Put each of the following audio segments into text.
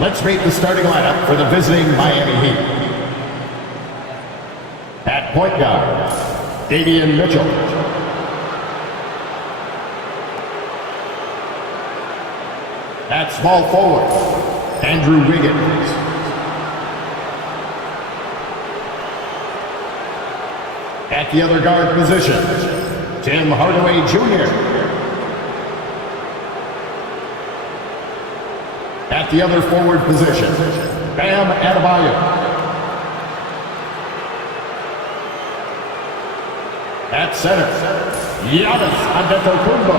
Let's meet the starting lineup for the visiting Miami Heat. At point guard, Davion Mitchell. At small forward, Andrew Wiggins. At the other guard position, Tim Hardaway Jr. At the other forward position, Bam Adebayo. At center, Giannis Antetokounmpo.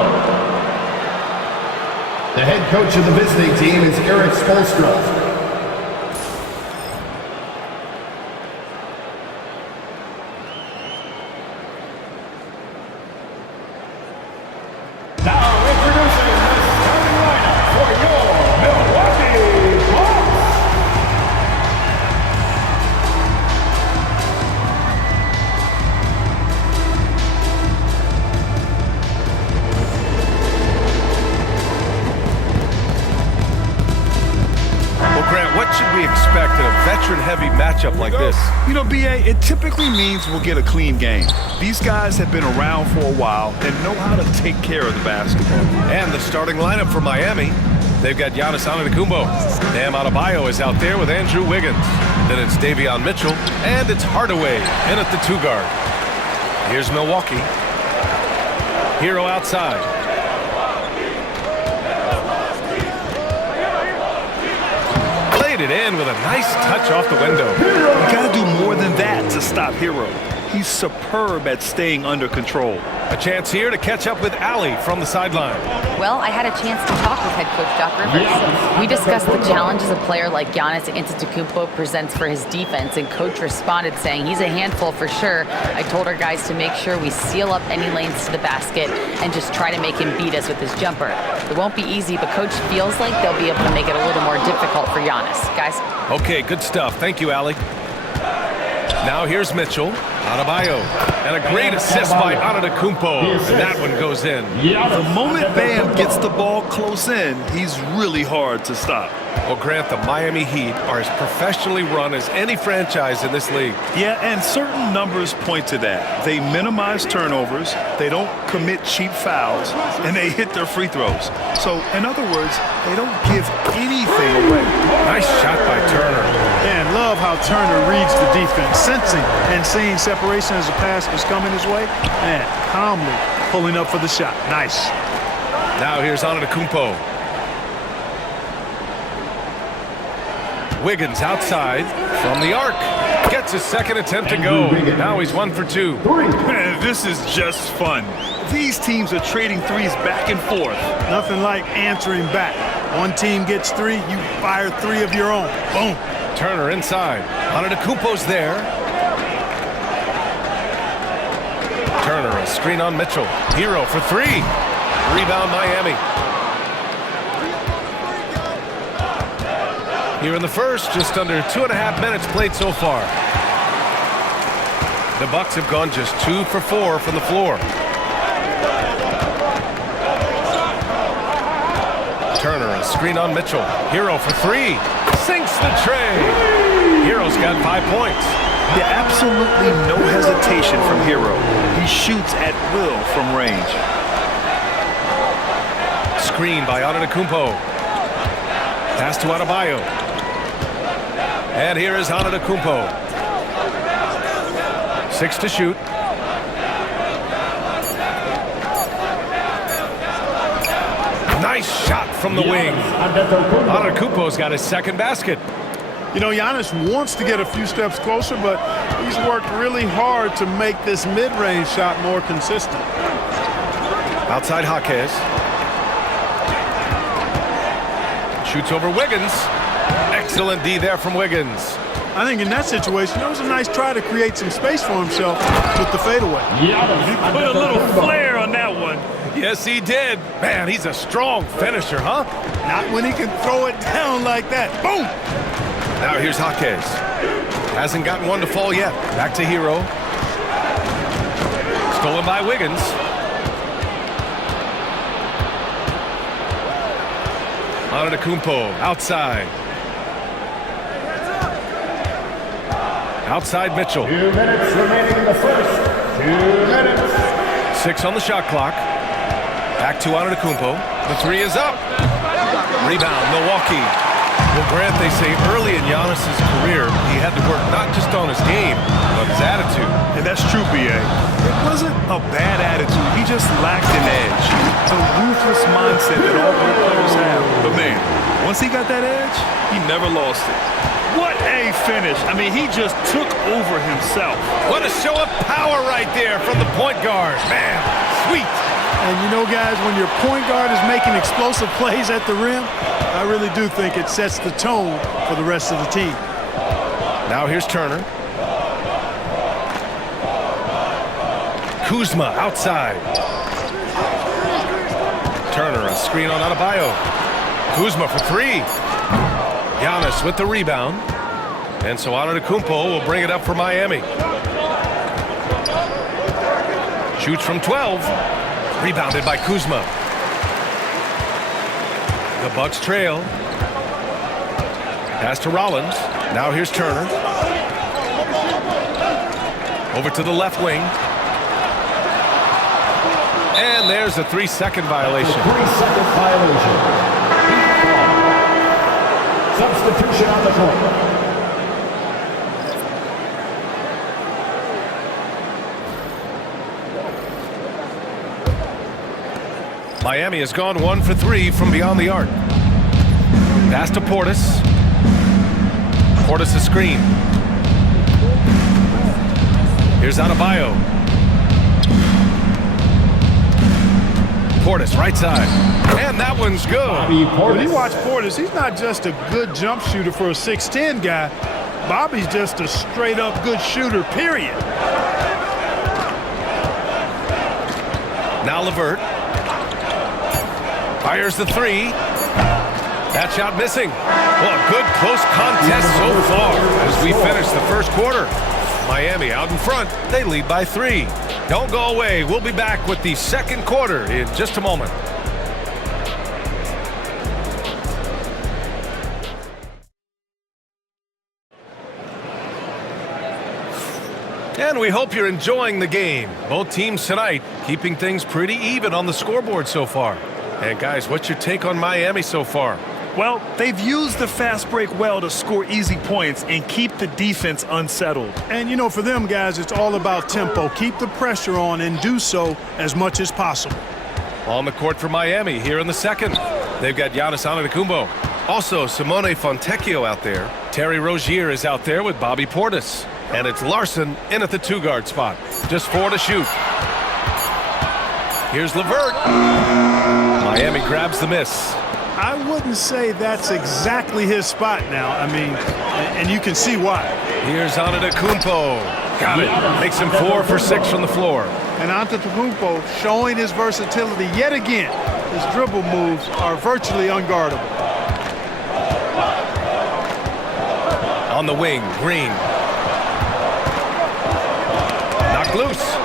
The head coach of the visiting team is Eric Spoelstra. What should we expect in a veteran-heavy matchup like this? You know, B.A., it typically means we'll get a clean game. These guys have been around for a while and know how to take care of the basketball. And the starting lineup for Miami. They've got Giannis Antetokounmpo. Bam Adebayo is out there with Andrew Wiggins. Then it's Davion Mitchell, and it's Hardaway in at the two guard. Here's Milwaukee. Hero outside. It in with a nice touch off the window. You gotta do more than that to stop Hero. He's superb at staying under control. A chance here to catch up with Allie from the sideline. Well, I had a chance to talk with head coach Doc Rivers. We discussed the challenges a player like Giannis Antetokounmpo presents for his defense, and coach responded saying he's a handful for sure. I told our guys to make sure we seal up any lanes to the basket and just try to make him beat us with his jumper. It won't be easy, but coach feels like they'll be able to make it a little more difficult for Giannis. Guys? Okay, good stuff. Thank you, Allie. Now here's Mitchell, Adebayo, and a great assist by Antetokounmpo, and that one goes in. The moment Bam gets the ball close in, he's really hard to stop. Well, Grant, the Miami Heat are as professionally run as any franchise in this league. Yeah, and certain numbers point to that. They minimize turnovers, they don't commit cheap fouls, and they hit their free throws. So, in other words, they don't give anything away. Nice shot by Turner. And love how Turner reads the defense, sensing and seeing separation as the pass was coming his way, and calmly pulling up for the shot. Nice. Now here's Antetokounmpo. Wiggins outside from the arc. Gets his second attempt to go. Now he's 1 for 2. Man, this is just fun. These teams are trading threes back and forth. Nothing like answering back. One team gets 3, you fire 3 of your own. Boom. Turner inside. Antetokounmpo's there. Turner, a screen on Mitchell. Hero for 3. Rebound Miami. Here in the first, just under 2.5 minutes played so far. The Bucks have gone just 2 for 4 from the floor. Turner, a screen on Mitchell. Hero for 3. Sinks the tray. Hero's got 5 points. Yeah, absolutely no hesitation from Hero. He shoots at will from range. Screen by Antetokounmpo. Pass to Adebayo. And here is Antetokounmpo. 6 to shoot. Nice shot from the wing. Antetokounmpo's got his second basket. You know, Giannis wants to get a few steps closer, but he's worked really hard to make this mid-range shot more consistent. Outside Jaquez. Shoots over Wiggins. Excellent D there from Wiggins. I think in that situation, it was a nice try to create some space for himself with the fadeaway. He put a little flair on that one. Yes, he did. Man, he's a strong finisher, huh? Not when he can throw it down like that. Boom! Now here's Jaquez. Hasn't gotten one to fall yet. Back to Hero. Stolen by Wiggins. Antetokounmpo outside. outside Mitchell. 2 minutes remaining in the first. 2 minutes. 6 on the shot clock. Back to Antetokounmpo. The three is up. Rebound, Milwaukee. Well, Grant, they say early in Giannis' career, he had to work not just on his game, but his attitude. And that's true, B.A. It wasn't a bad attitude. He just lacked an edge. The ruthless mindset that all great players have. But, man, once he got that edge, he never lost it. What a finish. I mean, he just took over himself. What a show of power right there from the point guard. Man, sweet. And you know, guys, when your point guard is making explosive plays at the rim, I really do think it sets the tone for the rest of the team. Now here's Turner. Kuzma outside. Turner, a screen on Adebayo. Kuzma for three. Giannis with the rebound. And so Antetokounmpo will bring it up for Miami. Shoots from 12. Rebounded by Kuzma. The Bucks trail. Pass to Rollins. Now here's Turner. Over to the left wing. And there's a 3-second violation. 3-second violation. Substitution on the court. Miami has gone 1 for 3 from beyond the arc. Pass to Portis. Portis a screen. Here's Adebayo. Portis right side. And that one's good. When you watch Portis, he's not just a good jump shooter for a 6'10 guy. Bobby's just a straight-up good shooter, period. Now LeVert. Fires the three. That shot missing. Well, a good close contest so far as we finish the first quarter. Miami out in front. They lead by 3. Don't go away. We'll be back with the second quarter in just a moment. And we hope you're enjoying the game. Both teams tonight keeping things pretty even on the scoreboard so far. And guys, what's your take on Miami so far? Well, they've used the fast break well to score easy points and keep the defense unsettled. And, you know, for them, guys, it's all about tempo. Keep the pressure on and do so as much as possible. On the court for Miami here in the second. They've got Giannis Antetokounmpo. Also, Simone Fontecchio out there. Terry Rozier is out there with Bobby Portis. And it's Larson in at the 2-guard spot. Just 4 to shoot. Here's LeVert. Miami grabs the miss. I wouldn't say that's exactly his spot now. I mean, and you can see why. Here's Antetokounmpo. Got it. Makes him 4 for 6 from the floor. And Antetokounmpo showing his versatility yet again. His dribble moves are virtually unguardable. On the wing, Green. Knocked loose.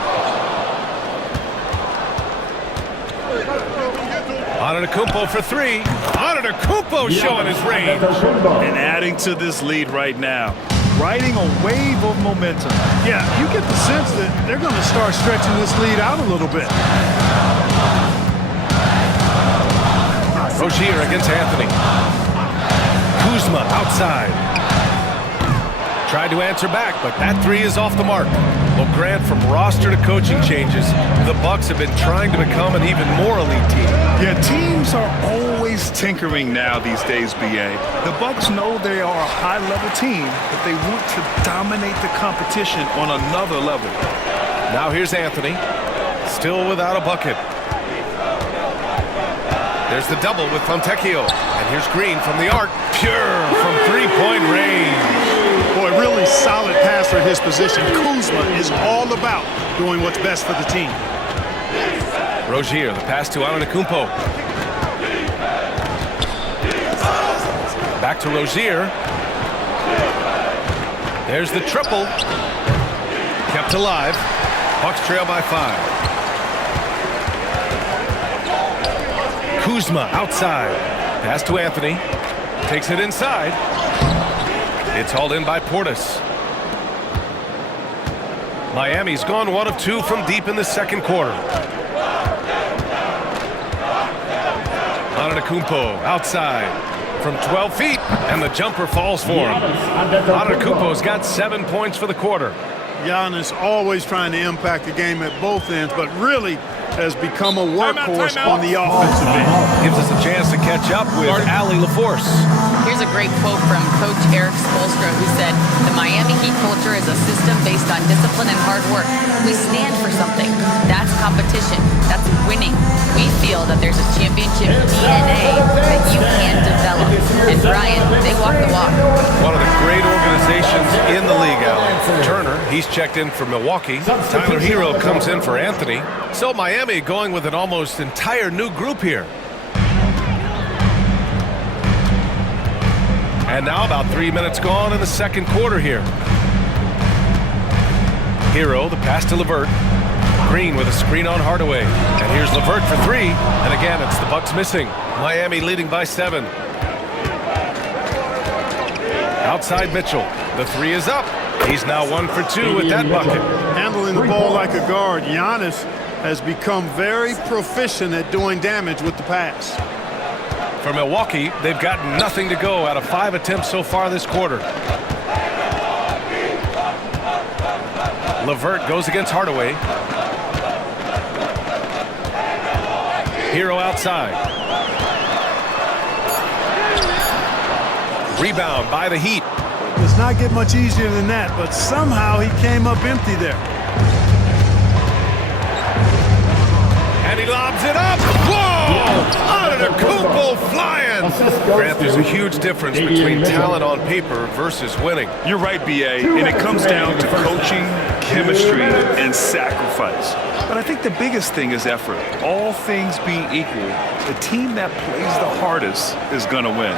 Antetokounmpo for 3. Antetokounmpo showing his range. And adding to this lead right now. Riding a wave of momentum. Yeah, you get the sense that they're going to start stretching this lead out a little bit. Rozier against Anthony. Kuzma outside. Tried to answer back, but that 3 is off the mark. Well, Grant, from roster to coaching changes, the Bucks have been trying to become an even more elite team. Yeah, teams are always tinkering now these days, B.A. The Bucks know they are a high-level team, but they want to dominate the competition on another level. Now here's Anthony, still without a bucket. There's the double with Fontecchio. And here's Green from the arc, pure from 3-point range. Boy, really solid passer at his position. Kuzma is all about doing what's best for the team. Rozier, the pass to Antetokounmpo. Back to Rozier. There's the triple. Kept alive. Bucks trail by 5. Kuzma outside. Pass to Anthony. Takes it inside. It's hauled in by Portis. Miami's gone 1 of 2 from deep in the second quarter. Antetokounmpo outside from 12 feet, and the jumper falls for him. Antetokounmpo's got 7 points for the quarter. Giannis always trying to impact the game at both ends, but really has become a workhorse on the offensive end. Gives us a chance to catch up with Ali LaForce. Here's a great quote from Coach Eric Spoelstra, who said, "The Miami Heat culture is a system based on discipline and hard work. We stand for something. That's competition. That's winning. We feel that there's a championship DNA that you can develop." And Brian, they walk the walk. One of the great organizations in the league, Ali. Turner, he's checked in for Milwaukee. Tyler Hero comes in for Anthony. So Miami going with an almost entire new group here. And now about 3 minutes gone in the second quarter here. Hero, the pass to LeVert. Green with a screen on Hardaway. And here's LeVert for 3. And again, it's the Bucks missing. Miami leading by 7. Outside Mitchell. The 3 is up. He's now 1 for 2 with that bucket. Handling the ball like a guard, Giannis has become very proficient at doing damage with the pass. For Milwaukee, they've got nothing to go out of 5 attempts so far this quarter. LeVert goes against Hardaway. Hero outside. Rebound by the Heat. Does not get much easier than that, but somehow he came up empty there. And he lobs it up. Whoa! Antetokounmpo flying. Grant, there's a huge difference between talent on paper versus winning. You're right, B.A., and it comes down to coaching, chemistry, and sacrifice. But I think the biggest thing is effort. All things being equal, the team that plays the hardest is going to win.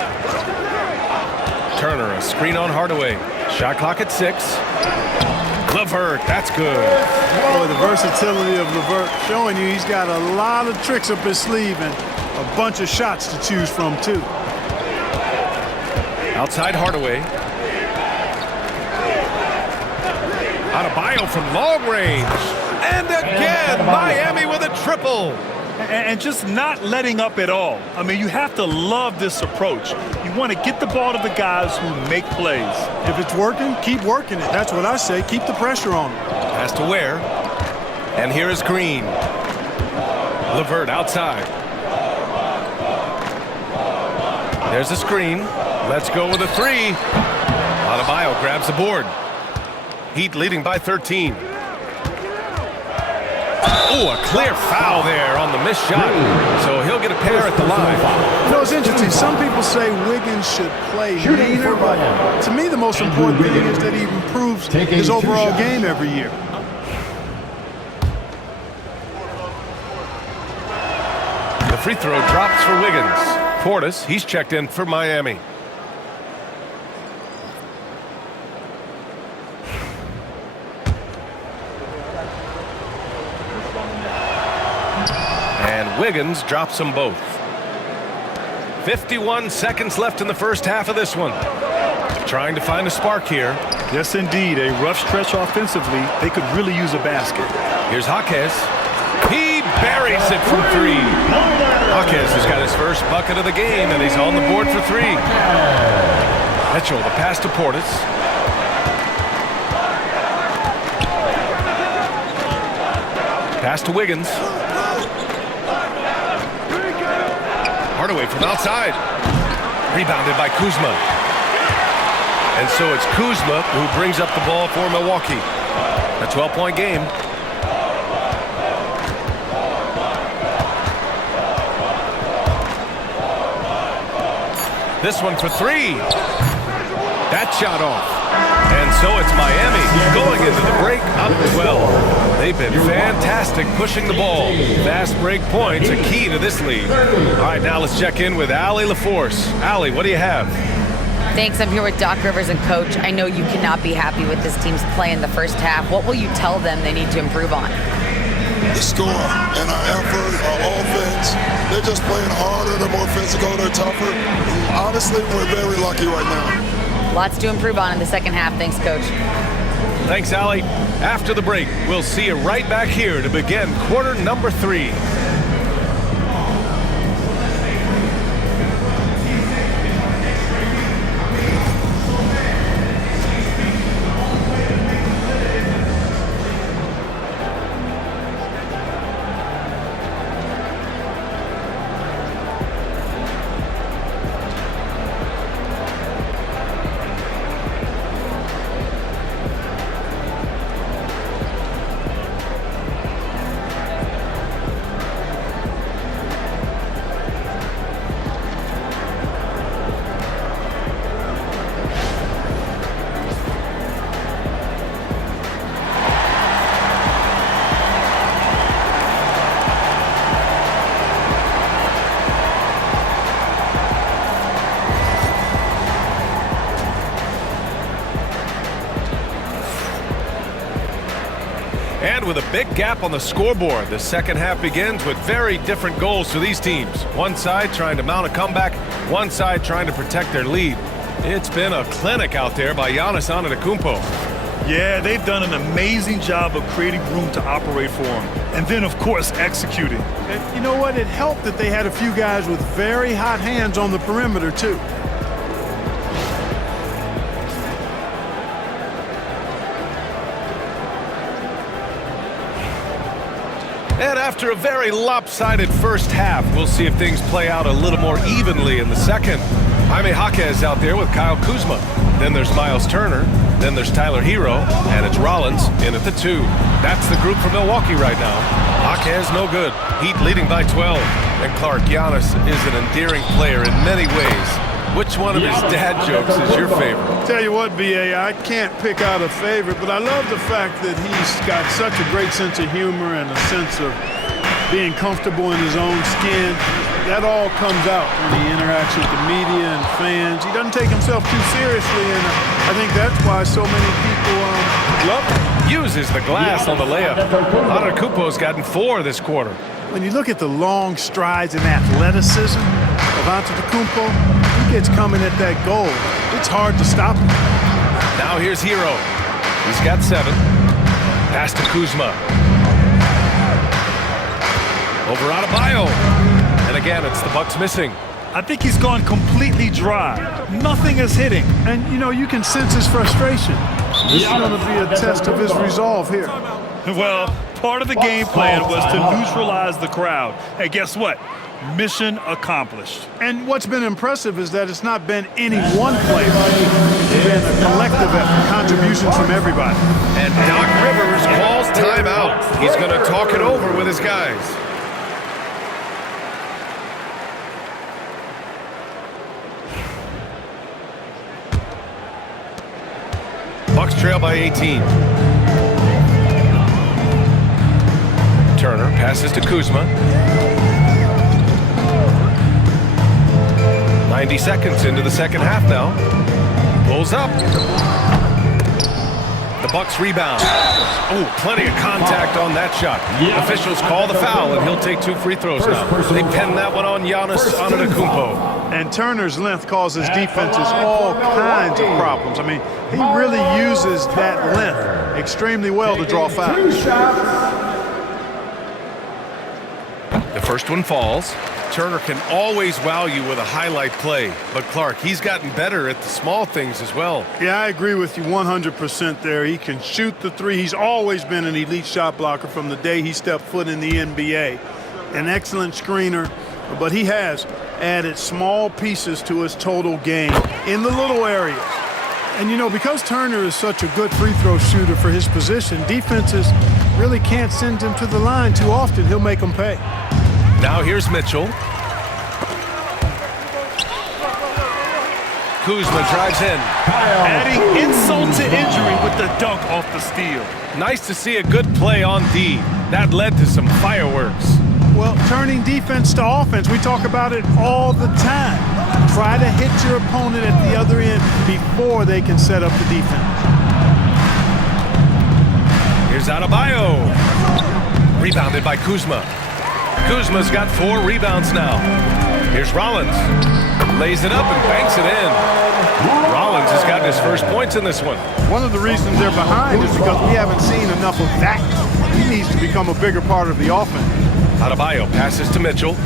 Turner, a screen on Hardaway. Shot clock at 6. LeVert, that's good. Boy, the versatility of LeVert showing you he's got a lot of tricks up his sleeve and a bunch of shots to choose from, too. Outside Hardaway. Adebayo from long range. And again, Miami with a triple. And just not letting up at all. I mean, you have to love this approach. You want to get the ball to the guys who make plays. If it's working, keep working it. That's what I say. Keep the pressure on him. Pass to Ware. And here is Green. LeVert outside. There's a screen. Let's go with a 3. Adebayo grabs the board. Heat leading by 13. Oh, a clear foul there on the missed shot. So he'll get a pair at the line. You know, it's interesting. Some people say Wiggins should play leaner, but to me the most important thing is that he improves his overall game every year. The free throw drops for Wiggins. Portis, he's checked in for Miami. Wiggins drops them both. 51 seconds left in the first half of this one. Trying to find a spark here. Yes, indeed. A rough stretch offensively. They could really use a basket. Here's Jaquez. He buries it from 3. Jaquez has got his first bucket of the game, and he's on the board for 3. Mitchell, the pass to Portis. Pass to Wiggins. Hardaway from outside. Rebounded by Kuzma. And so it's Kuzma who brings up the ball for Milwaukee. A 12-point game. This one for 3. That shot off. And so it's Miami going into the break up 12. They've been fantastic pushing the ball. Fast break points, a key to this lead. All right, now let's check in with Ali LaForce. Ali, what do you have? Thanks. I'm here with Doc Rivers and Coach. I know you cannot be happy with this team's play in the first half. What will you tell them they need to improve on? The score and our effort, our offense. They're just playing harder, they're more physical, they're tougher. Honestly, we're very lucky right now. Lots to improve on in the second half. Thanks, Coach. Thanks, Allie. After the break, we'll see you right back here to begin quarter number 3. And with a big gap on the scoreboard, the second half begins with very different goals for these teams. One side trying to mount a comeback, one side trying to protect their lead. It's been a clinic out there by Giannis Antetokounmpo. Yeah, they've done an amazing job of creating room to operate for him. And then, of course, executing. And you know what? It helped that they had a few guys with very hot hands on the perimeter, too. And after a very lopsided first half, we'll see if things play out a little more evenly in the second. Jaime Jaquez out there with Kyle Kuzma. Then there's Miles Turner. Then there's Tyler Hero. And it's Rollins in at the 2. That's the group for Milwaukee right now. Jaquez no good. Heat leading by 12. And Clark, Giannis is an endearing player in many ways. Which one of his dad jokes is your favorite? Tell you what, B.A., I can't pick out a favorite, but I love the fact that he's got such a great sense of humor and a sense of being comfortable in his own skin. That all comes out when he interacts with the media and fans. He doesn't take himself too seriously, and I think that's why so many people love him. Uses the glass on the layup. Antetokounmpo's gotten 4 this quarter. When you look at the long strides and athleticism of Antetokounmpo, he gets coming at that goal. It's hard to stop him. Now here's Hero. He's got 7. Pass to Kuzma. Over Adebayo. And again, it's the Bucks missing. I think he's gone completely dry. Nothing is hitting. And, you know, you can sense his frustration. This is going to be a test of his resolve here. Well, part of the game plan was to neutralize the crowd. Hey, guess what? Mission accomplished. And what's been impressive is that it's not been any one player. It's been a collective effort, contributions from everybody. And Doc Rivers calls timeout. He's going to talk it over with his guys. Bucks trail by 18. Turner passes to Kuzma. 90 seconds into the second half now. Pulls up. The Bucks rebound. Oh, plenty of contact on that shot. Officials call the foul, and he'll take 2 free throws now. They pin that one on Giannis Antetokounmpo. And Turner's length causes defenses all kinds of problems. I mean, he really uses that length extremely well to draw fouls. The first one falls. Turner can always wow you with a highlight play. But Clark, he's gotten better at the small things as well. Yeah, I agree with you 100% there. He can shoot the 3. He's always been an elite shot blocker from the day he stepped foot in the NBA. An excellent screener, but he has added small pieces to his total game in the little areas. And, you know, because Turner is such a good free throw shooter for his position, defenses really can't send him to the line too often. He'll make them pay. Now here's Mitchell. Kuzma drives in. Adding insult to injury with the dunk off the steal. Nice to see a good play on D. That led to some fireworks. Well, turning defense to offense, we talk about it all the time. Try to hit your opponent at the other end before they can set up the defense. Here's Adebayo. Rebounded by Kuzma. Kuzma's got 4 rebounds now. Here's Rollins. Lays it up and banks it in. Rollins has gotten his first points in this one. One of the reasons they're behind is because we haven't seen enough of that. He needs to become a bigger part of the offense. Adebayo passes to Mitchell.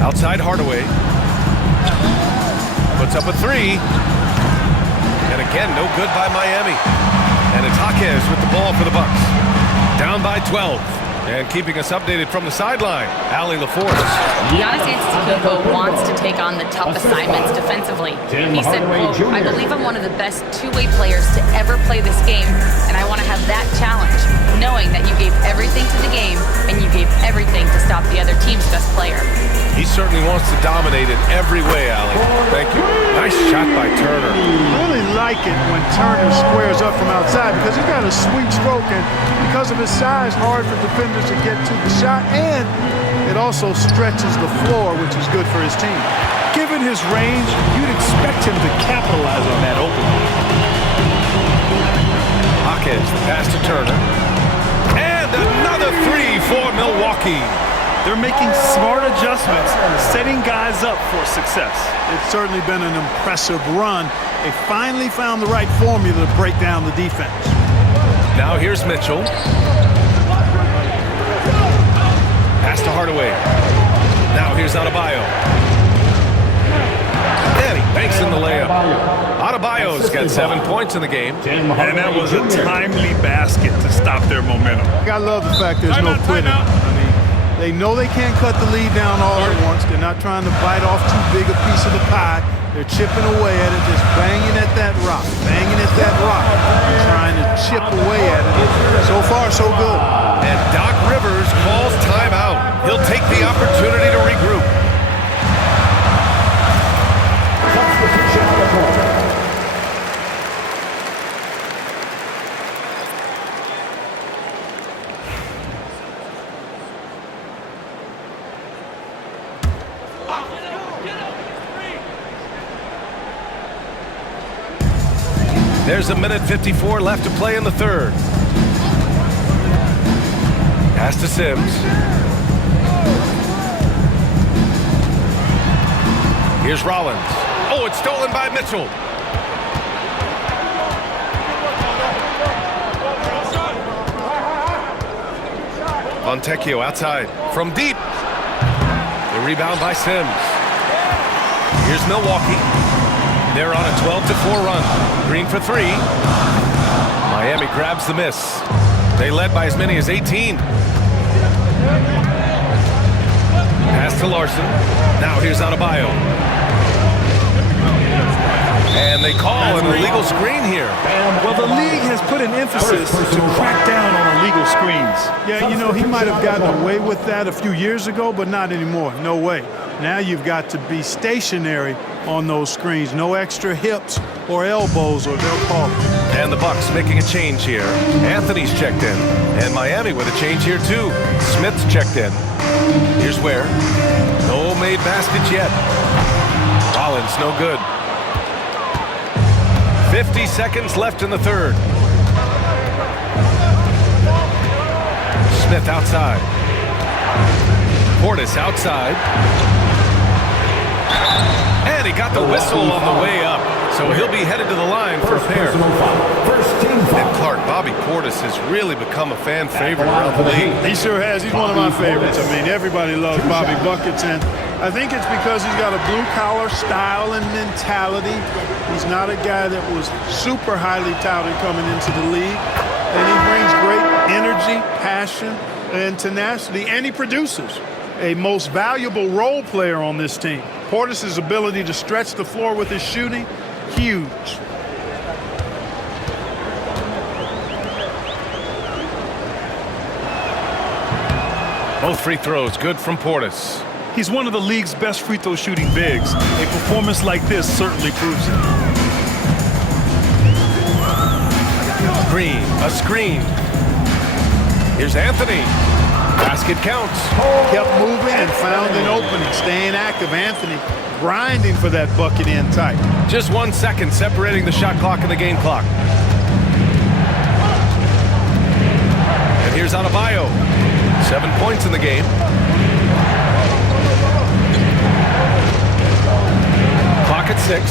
Outside Hardaway. Puts up a three. And again, no good by Miami. And it's Jaquez with the ball for the Bucks. Down by 12. And keeping us updated from the sideline, Allie LaForce. Giannis Antetokounmpo wants to take on the tough assignments defensively. He said, quote, "I believe I'm one of the best two-way players to ever play this game, and I want to have that challenge, knowing that you gave everything to the game and you gave everything to stop the other team's best player." He certainly wants to dominate in every way, Allie. Thank you. Nice shot by Turner. I really like it when Turner squares up from outside because he's got a sweet stroke, and because of his size, hard for defenders to get to the shot, and it also stretches the floor, which is good for his team. Given his range, you'd expect him to capitalize on that opening. Jaquez, the pass to Turner. And another three for Milwaukee. They're making smart adjustments, setting guys up for success. It's certainly been an impressive run. They finally found the right formula to break down the defense. Now here's Mitchell. Pass to Hardaway. Now here's Adebayo. And he banks in the layup. Adebayo's got 7 points in the game. And that was a timely basket to stop their momentum. I love the fact there's no quitting. I mean, they know they can't cut the lead down all at once. They're not trying to bite off too big a piece of the pie. They're chipping away at it, just banging at that rock, trying to chip away at it. So far, so good. And Doc Rivers calls timeout. He'll take the opportunity to regroup. There's a minute 54 left to play in the third. Pass to Sims. Here's Rollins. Oh, it's stolen by Mitchell. Fontecchio outside from deep. The rebound by Sims. Here's Milwaukee. They're on a 12-4 run. Green for three. Miami grabs the miss. They led by as many as 18. Pass to Larson. Now here's Adebayo. And they call an illegal screen here. Well, the league has put an emphasis to crack down on illegal screens. Yeah, you know, he might have gotten away with that a few years ago, but not anymore. No way. Now you've got to be stationary on those screens. No extra hips or elbows, or they'll call it. And the Bucks making a change here. Anthony's checked in. And Miami with a change here too. Smith's checked in. Here's Ware. No made baskets yet. Rollins no good. 50 seconds left in the third. Smith outside. Portis outside. And he got the whistle on the way up. So he'll be headed to the line for a pair. And Clark, Bobby Portis has really become a fan favorite around the league. He sure has. He's one of my favorites. I mean, everybody loves Bobby Buckets, and I think it's because he's got a blue-collar style and mentality. He's not a guy that was super highly touted coming into the league. And he brings great energy, passion, and tenacity, and he produces. A most valuable role player on this team. Portis' ability to stretch the floor with his shooting, huge. Both free throws good from Portis. He's one of the league's best free throw shooting bigs. A performance like this certainly proves it. Green, a screen. Here's Anthony. Basket counts. Kept moving and found an opening. Staying active. Anthony grinding for that bucket in tight. Just 1 second separating the shot clock and the game clock. And here's Adebayo. 7 points in the game. 6.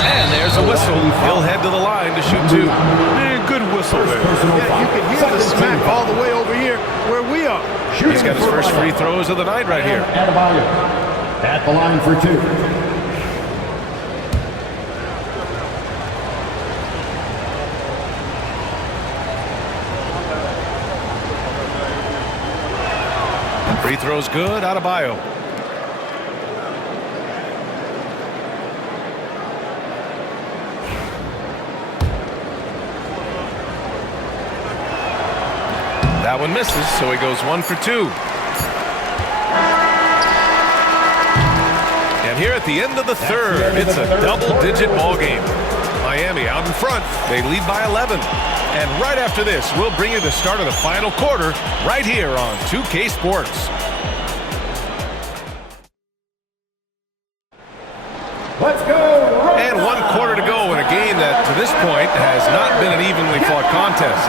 And there's a whistle. He'll head to the line to shoot 2. Man, good whistle there. Yeah, you can hear the smack all the way over here where we are. He's got his first free throws of the night right here. Adebayo at the line for 2. Free throws good. Adebayo. That one misses, so he goes 1 for 2. And here at the end of the third, it's a double-digit ball game. Miami out in front. They lead by 11. And right after this, we'll bring you the start of the final quarter right here on 2K Sports. Let's go. And 1 quarter to go in a game that, to this point, has not been an evenly fought contest.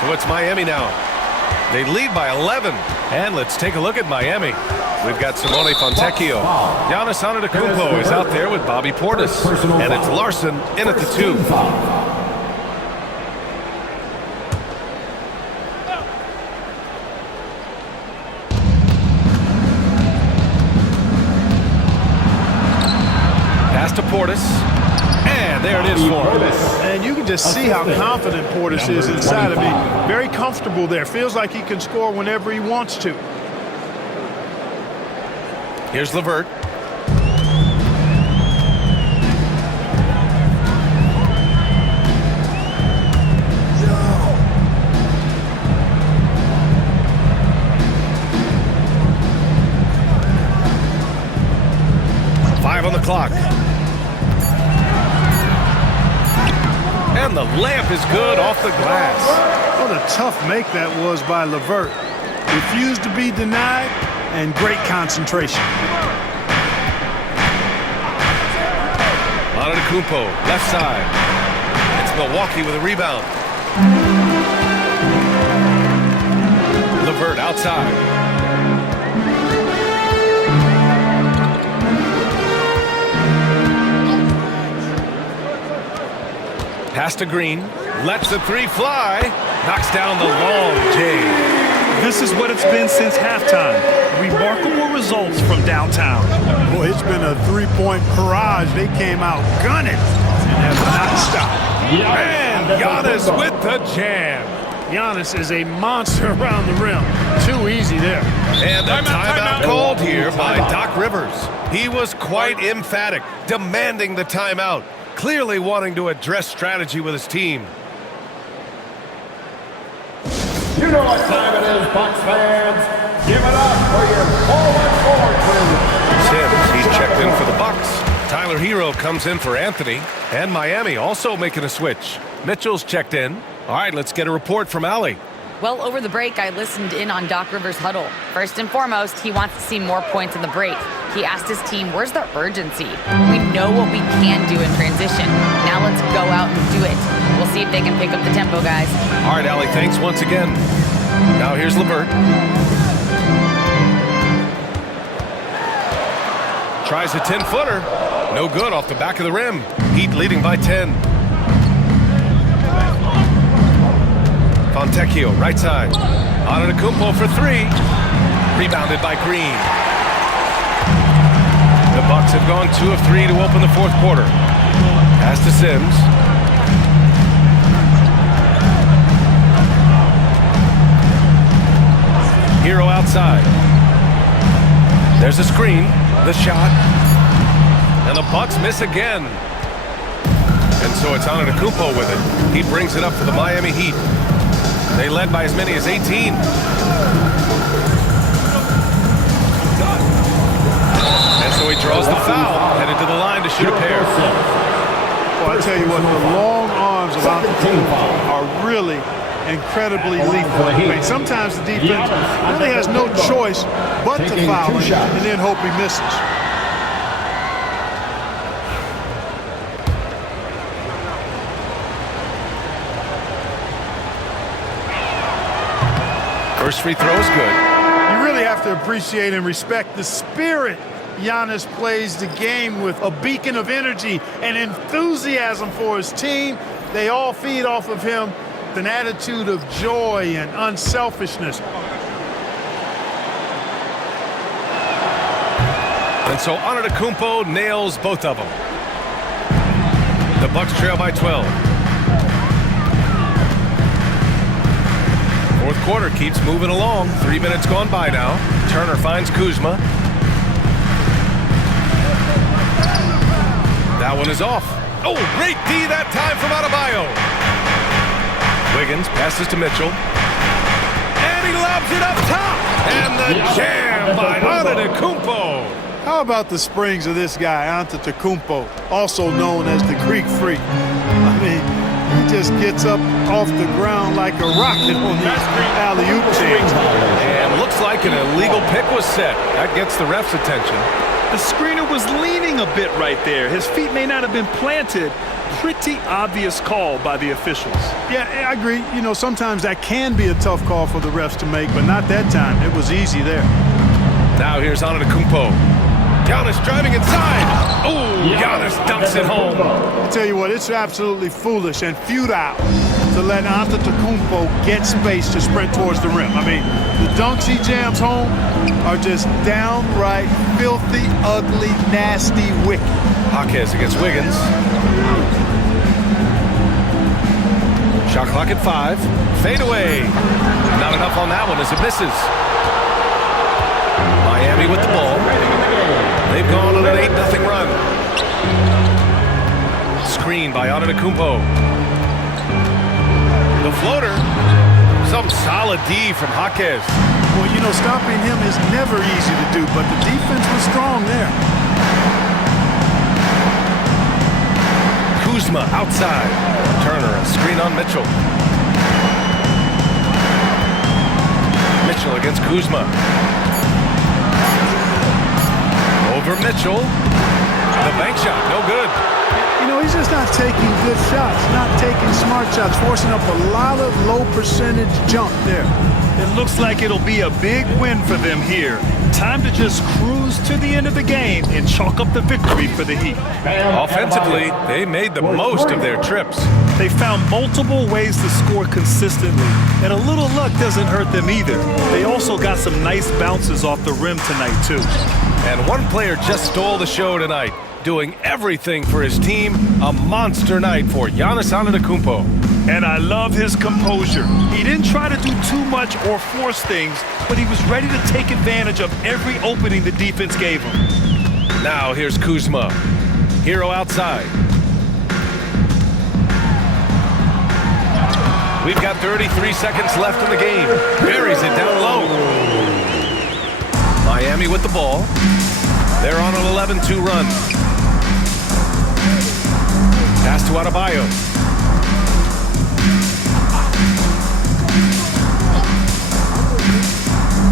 So it's Miami now. They lead by 11. And let's take a look at Miami. We've got Simone Fontecchio. Giannis Antetokounmpo is out there with Bobby Portis. And it's Larson in at the 2. Pass to Portis. And there it is for him. And you can just see how confident Portis is inside of me. Very comfortable there. Feels like he can score whenever he wants to. Here's LeVert. Five on the clock. And the layup is good off the glass. What a tough make that was by LeVert. Refused to be denied, and great concentration. Antetokounmpo, left side. It's Milwaukee with a rebound. LeVert outside. Pass to Green. Lets the 3 fly. Knocks down the long J. This is what it's been since halftime. Remarkable results from downtown. Boy, it's been a 3-point barrage. They came out gunning and have not stopped. And Giannis with the jam. Giannis is a monster around the rim. Too easy there. And the timeout called here by Doc Rivers. He was quite emphatic, demanding the timeout, clearly wanting to address strategy with his team. You know what time it is, Bucks fans. Give it up for your forward crew. Sims, he's checked in for the Bucks. Tyler Hero comes in for Anthony. And Miami also making a switch. Mitchell's checked in. All right, let's get a report from Allie. Well, over the break, I listened in on Doc Rivers' huddle. First and foremost, he wants to see more points in the break. He asked his team, where's the urgency? We know what we can do in transition. Now let's go out and do it. We'll see if they can pick up the tempo, guys. All right, Allie, thanks once again. Now here's LeVert. Tries a 10-footer. No good off the back of the rim. Heat leading by 10. Fontecchio, right side. Antetokounmpo for 3. Rebounded by Green. The Bucks have gone 2 of 3 to open the 4th quarter. Pass to Sims. Hero outside. There's a screen. The shot. And the Bucks miss again. And so it's Antetokounmpo with it. He brings it up for the Miami Heat. They led by as many as 18. And so he draws the foul, headed to the line to shoot a pair. Well, I tell you what, the long arms of Antetokounmpo are really incredibly lethal. I mean, sometimes the defense really has no choice but to foul him and then hope he misses. First free throw is good. really have to appreciate and respect the spirit Giannis plays the game with, a beacon of energy and enthusiasm for his team. They all feed off of him with an attitude of joy and unselfishness. And so Antetokounmpo nails both of them. The Bucks trail by 12. Fourth quarter keeps moving along. 3 minutes gone by now. Turner finds Kuzma. That one is off. Oh, great D that time from Adebayo. Wiggins passes to Mitchell. And he lobs it up top. And the jam by Antetokounmpo. How about the springs of this guy, Antetokounmpo, also known as the Greek Freak? I mean, he just gets up off the ground like a rocket on these alley-oop change. And looks like an illegal pick was set. That gets the ref's attention. The screener was leaning a bit right there. His feet may not have been planted. Pretty obvious call by the officials. Yeah, I agree. You know, sometimes that can be a tough call for the refs to make, but not that time. It was easy there. Now here's Antetokounmpo. Giannis driving inside. Oh, Giannis dunks it home. I tell you what, it's absolutely foolish and futile to let Antetokounmpo get space to sprint towards the rim. I mean, the dunks he jams home are just downright filthy, ugly, nasty, wicked. Jaquez against Wiggins. Shot clock at 5. Fade away. Not enough on that one as it misses. Miami with the ball. They've gone on an 8-0 run. Screen by Antetokounmpo. The floater. Some solid D from Jaquez. Well, you know, stopping him is never easy to do, but the defense was strong there. Kuzma outside. Turner, a screen on Mitchell. Mitchell against Kuzma. Over Mitchell. The bank shot, no good. You know, he's just not taking good shots, not taking smart shots, forcing up a lot of low percentage jump there. It looks like it'll be a big win for them here. Time to just cruise to the end of the game and chalk up the victory for the Heat. Offensively, they made the most of their trips. They found multiple ways to score consistently, and a little luck doesn't hurt them either. They also got some nice bounces off the rim tonight, too. And one player just stole the show tonight, doing everything for his team. A monster night for Giannis Antetokounmpo. And I love his composure. He didn't try to do too much or force things, but he was ready to take advantage of every opening the defense gave him. Now here's Kuzma. Hero outside. We've got 33 seconds left in the game. Buries it down low. Miami with the ball. They're on an 11-2 run. Pass to Adebayo.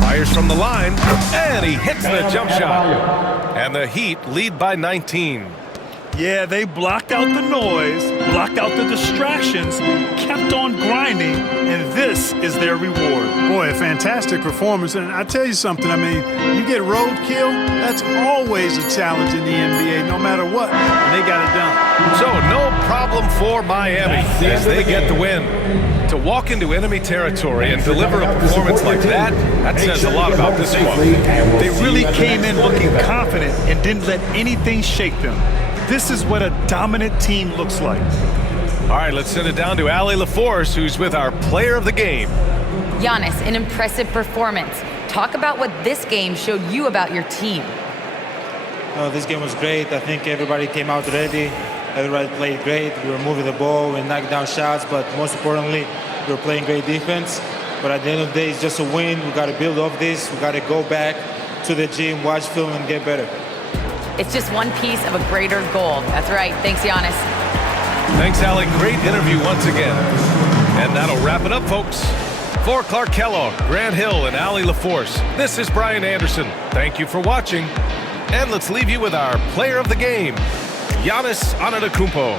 Fires from the line, and he hits the jump shot. And the Heat lead by 19. Yeah, they blocked out the noise, blocked out the distractions, kept on grinding, and this is their reward. Boy, a fantastic performance. And I tell you something, I mean, you get roadkill, that's always a challenge in the NBA, no matter what. And they got it done. So no problem for Miami as they get the win. To walk into enemy territory and deliver a performance like that says a lot about this squad. They really came in looking confident and didn't let anything shake them. This is what a dominant team looks like. All right, let's send it down to Allie LaForce, who's with our player of the game. Giannis, an impressive performance. Talk about what this game showed you about your team. This game was great. I think everybody came out ready. Everybody played great. We were moving the ball. We knocked down shots. But most importantly, we were playing great defense. But at the end of the day, it's just a win. We got to build off this. We got to go back to the gym, watch film, and get better. It's just one piece of a greater goal. That's right. Thanks, Giannis. Thanks, Allie. Great interview once again. And that'll wrap it up, folks. For Clark Kellogg, Grant Hill, and Allie LaForce, this is Brian Anderson. Thank you for watching. And let's leave you with our player of the game, Giannis Antetokounmpo.